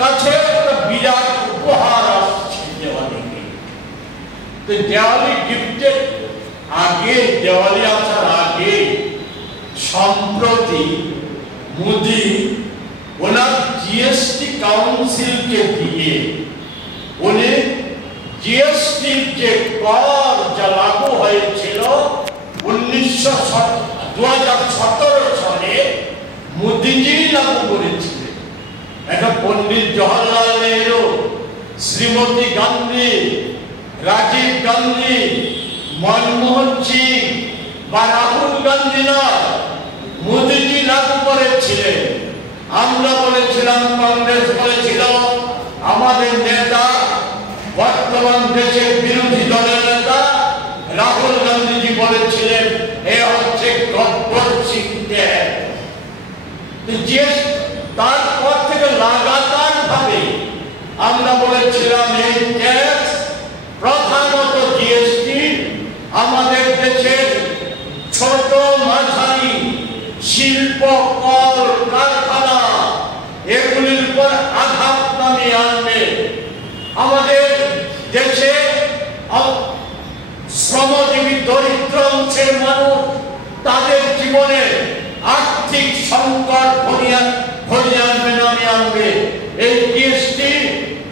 কাছে একটা বিরাট উপহার আসছে দেওয়ালিকে। তো দেওয়ালি গিফটের আগে, দেওয়ালি আসার আগে সম্প্রতি মোদি ওনার জিএসটি কাউন্সিলকে দিয়ে উনি জিএসটির যে কর যা লাগু হয়েছিল 2017 সালে মোদিজি লাগু করেছিলেন। এটা পণ্ডিত জওহরলাল নেহরু, শ্রীমতী গান্ধী, রাজীব গান্ধী, মনমোহন সিং বা রাহুল গান্ধী না, মোদিজি লাগু করেছিলেন। আমরা বলেছিলাম, কংগ্রেস বলেছিল, আমাদের নেতা বর্তমান দেশের বিরোধী দলের নেতা রাহুল গান্ধীজি বলেছিলেন এ হচ্ছে গব্বর সিং ট্যাক্স। তারপর থেকে লাগাতার ভাবে আমরা বলেছিলাম এই ট্যাক্স, প্রধানত জিএসটি, আমাদের দেশের ছোট মাঝারি শিল্প কল কারখানা এগুলির উপর আঘাত নামিয়ে আনবে। আমাদের দেশে শ্রমজীবী দরিদ্র অংশের মানুষ তাদের জীবনে আর্থিক সংকট ঘনিয়ে আনবে, নামিয়ে আনবে। এই জিএসটি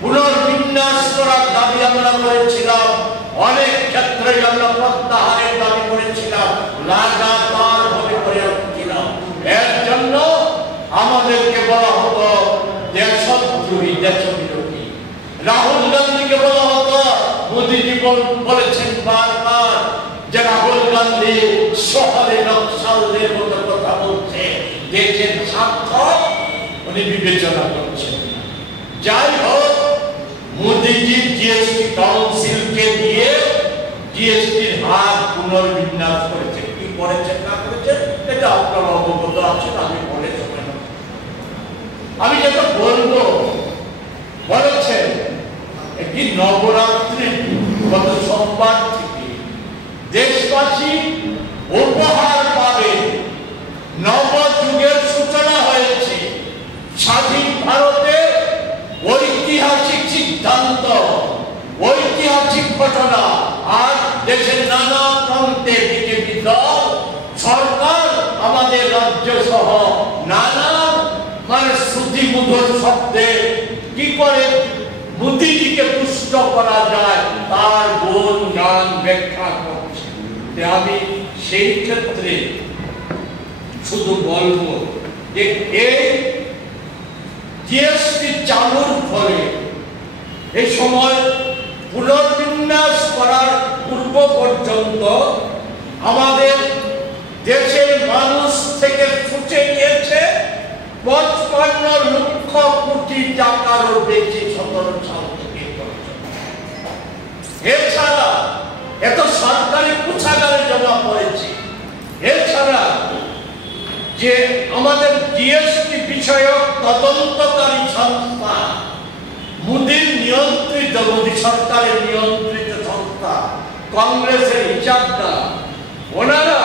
পুনর্বিন্যাস করার দাবি আমরা করেছিলাম, অনেক ক্ষেত্রে আমরা প্রত্যাহারের দাবি করেছিলাম, লাগাতার ভাবে করে আসছিলাম। এর জন্য আমাদেরকে বলা হতো দেশদ্রোহী, দেশবিরোধী। রাহুল গান্ধীকে বলা হতো, মোদিজি বলেছেন বারবার যে রাহুল গান্ধী শহরে নকশালদের মতো কথা বলছে, দেশের স্বার্থ উনি বিবেচনা করছেন। যাই হোক, মোদিজি জিএসটি কাউন্সিলকে দিয়ে জিএসটির হার পুনর্বিন্যাস করেছে। কি করেছেন না করেছেন এটা আপনারা অবগত আছেন, আমি বলে সময় না। আমি যেটা বলবো, বলেছেন একটি নবরাত্রি গত সোমবার থেকে দেশবাসী উপহার পাবে, নবযুগের সূচনা হয়েছে। স্বাধীন ভারতে ঐতিহাসিক সিদ্ধান্ত, ঐতিহাসিক ঘটনা। আর দেশের নানা প্রান্তে বিজেপি দল, সরকার, আমাদের রাজ্য সহ নানা শ্রুতিমধুর শব্দে কি করে মোদিজিকে তুষ্ট করা যায় তার গুণ গান ব্যাখ্যা করছে। আমি সেই ক্ষেত্রে শুধু বলবো যে এই জিএসটি চালুর ফলে এই সময় পুনর্বিন্যাস করার পূর্ব পর্যন্ত আমাদের দেশের মানুষ থেকে ছুটে গিয়েছে 55 লক্ষ কোটি টাকারও বেশি 17 সাল থেকে। এছাড়া এত সরকারি কোষাগারে জমা পড়েছে। এছাড়া যে আমাদের জিএসটি বিষয়ক তদন্তকারী সংস্থা, মোদির নিয়ন্ত্রিত, মোদি সরকারের নিয়ন্ত্রিত সংস্থা, কংগ্রেসের হিসাবদার, ওনারা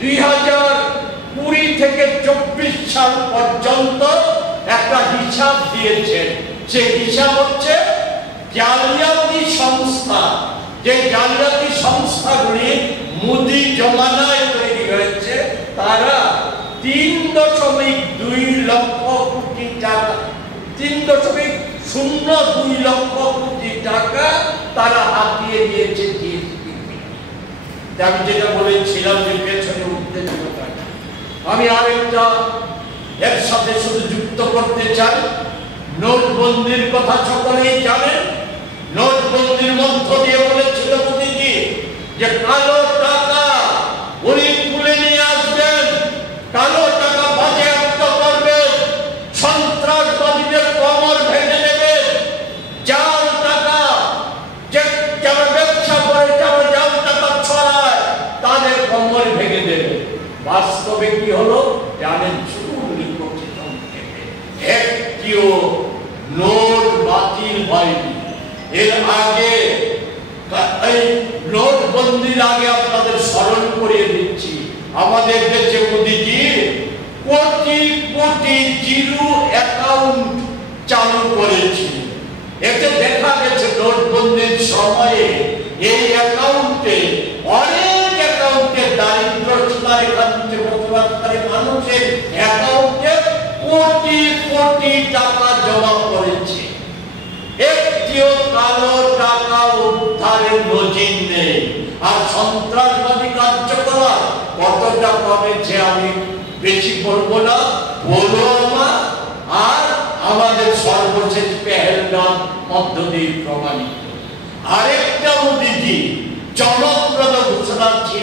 2020 থেকে 24 সাল পর্যন্ত একটা হিসাব দিয়েছেন। সেই হিসাব হচ্ছে জালিয়াতি সংস্থা, যে জালিয়াতি সংস্থাগুলি মোদি জমানায় তৈরি হয়েছে, তারা 3.2 লক্ষ কোটি টাকা, 3.02 লক্ষ কোটি টাকা তারা হাতিয়ে দিয়েছে জিএসটি। আমি যেটা বলেছিলাম যে পেছনে উত্তেজনা, আমি আরেকটা এর সাথে শুধু যুক্ত করতে চাই। নোটবন্দির কথা সকলেই জানেন। নোটবন্দির মধ্য দিয়ে বলেছিল মোদিজি যে কালো টাকা উনি তুলে নিয়ে আসবেন, কালো টাকা বাজেয়াপ্ত করবেন, সন্ত্রাসবাদীদের কোমর ভেঙে দেবেন, জাল টাকা যারা ব্যবসা করে, যারা জাল টাকা ছড়ায় তাদের কোমর ভেঙে দেবেন। বাস্তবে কি হলো জানেন? শুধু উল্লেখ করছে সংক্ষেপে, একটিও নোট বাতিল হয়নি। এর আগে এই নোটবন্দির আগে আপনাদের স্মরণ করিয়ে দিচ্ছি, আমাদের দেশে মোদিজি কোটি কোটি জিরো অ্যাকাউন্ট চালু করে এতে দেখা গেছে নোটবন্দির সময়ে এই অ্যাকাউন্টে অনেক অ্যাকাউন্টে দারিদ্র সীমারেখার নিচে বসবাসকারী মানুষের অ্যাকাউন্টে কোটি কোটি টাকা জমা করেছে। একটিও কালো টাকা উদ্ধারের নজির নেই। আর সন্ত্রাসবাদী কার্যকলাপ কতটা কমেছে আমি বেশি বলবো না, বলো আমার। আর আমাদের সর্বশেষ পেহেলগাম মধ্য দিয়ে প্রমাণিত। আরেকটা মোদিজি চমকপ্রদ ঘোষণা ছিল।